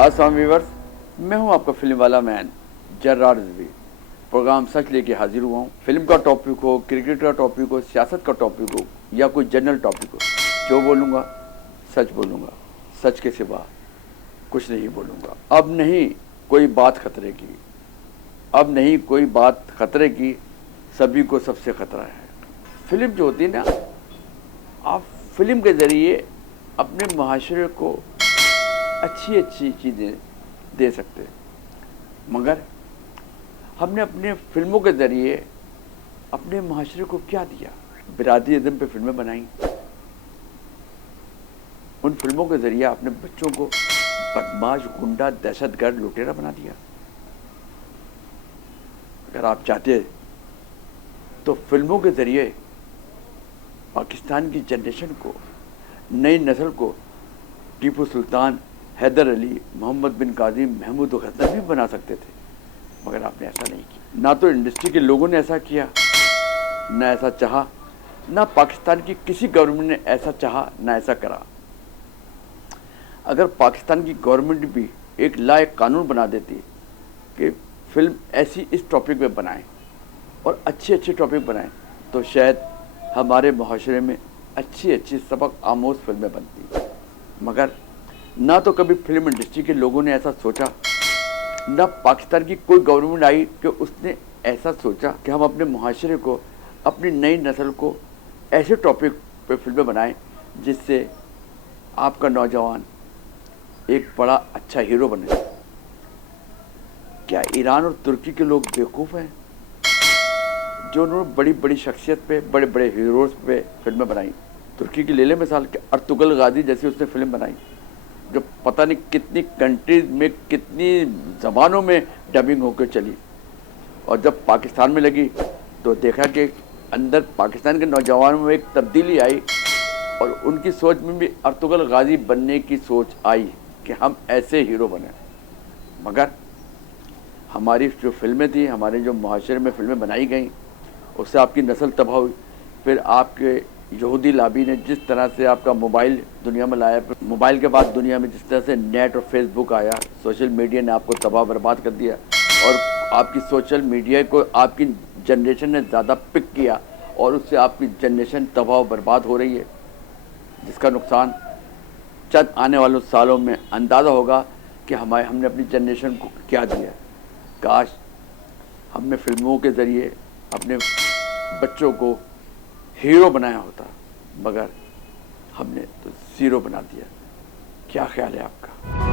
अस्सलाम व्यूअर्स, मैं हूं आपका फिल्म वाला मैन जर्रार रिजवी। प्रोग्राम सच लेके हाजिर हुआ हूं। फिल्म का टॉपिक हो, क्रिकेट का टॉपिक हो, सियासत का टॉपिक हो या कोई जनरल टॉपिक हो, जो बोलूँगा सच बोलूँगा, सच के सिवा कुछ नहीं बोलूँगा। अब नहीं कोई बात खतरे की, अब नहीं कोई बात खतरे की, सभी को सबसे खतरा है। फिल्म जो होती है ना, आप फिल्म के ज़रिए अपने माशरे को अच्छी अच्छी चीज़ें दे सकते हैं, मगर हमने अपने फिल्मों के ज़रिए अपने माशरे को क्या दिया? बिरादरी-ए-आज़म पे फिल्में बनाई, उन फिल्मों के ज़रिए आपने बच्चों को बदमाश, गुंडा, दहशतगर्द, लुटेरा बना दिया। अगर आप चाहते तो फिल्मों के ज़रिए पाकिस्तान की जनरेशन को, नई नस्ल को टीपू सुल्तान, हैदर अली, मोहम्मद बिन कासिम, महमूद गज़नवी बना सकते थे, मगर आपने ऐसा नहीं किया। ना तो इंडस्ट्री के लोगों ने ऐसा किया, ना ऐसा चाहा, ना पाकिस्तान की किसी गवर्नमेंट ने ऐसा चाहा, ना ऐसा करा। अगर पाकिस्तान की गवर्नमेंट भी एक लायक कानून बना देती कि फिल्म ऐसी इस टॉपिक पे बनाएं और अच्छे अच्छे टॉपिक बनाएं, तो शायद हमारे मुआशरे में अच्छी अच्छी सबक आमोज फिल्में बनती। मगर ना तो कभी फिल्म इंडस्ट्री के लोगों ने ऐसा सोचा, ना पाकिस्तान की कोई गवर्नमेंट आई कि उसने ऐसा सोचा कि हम अपने मुआशरे को, अपनी नई नस्ल को ऐसे टॉपिक पे फिल्में बनाएं जिससे आपका नौजवान एक बड़ा अच्छा हीरो बने। क्या ईरान और तुर्की के लोग बेवकूफ़ हैं जो उन्होंने बड़ी बड़ी शख्सियत पे, बड़े बड़े हीरोज़ पे फिल्में बनाई? तुर्की की ले ले मिसाल के अर्तुगल गाजी जैसी उसने फिल्म बनाई, जो पता नहीं कितनी कंट्रीज में, कितनी ज़बानों में डबिंग होकर चली, और जब पाकिस्तान में लगी तो देखा कि अंदर पाकिस्तान के नौजवानों में एक तब्दीली आई और उनकी सोच में भी अर्तुगल गाजी बनने की सोच आई कि हम ऐसे हीरो बने। मगर हमारी जो फिल्में थी, हमारे जो मुआशरे में फिल्में बनाई गई, उससे आपकी नस्ल तबाह हुई। फिर आपके यहूदी लाबी ने जिस तरह से आपका मोबाइल दुनिया में लाया, मोबाइल के बाद दुनिया में जिस तरह से नेट और फेसबुक आया, सोशल मीडिया ने आपको तबाह बर्बाद कर दिया, और आपकी सोशल मीडिया को आपकी जनरेशन ने ज़्यादा पिक किया और उससे आपकी जनरेशन तबाह बर्बाद हो रही है, जिसका नुकसान चंद आने वाले सालों में अंदाज़ा होगा कि हमने अपनी जनरेशन को क्या दिया। काश हमने फिल्मों के ज़रिए अपने बच्चों को हीरो बनाया होता, मगर हमने तो ज़ीरो बना दिया। क्या ख्याल है आपका?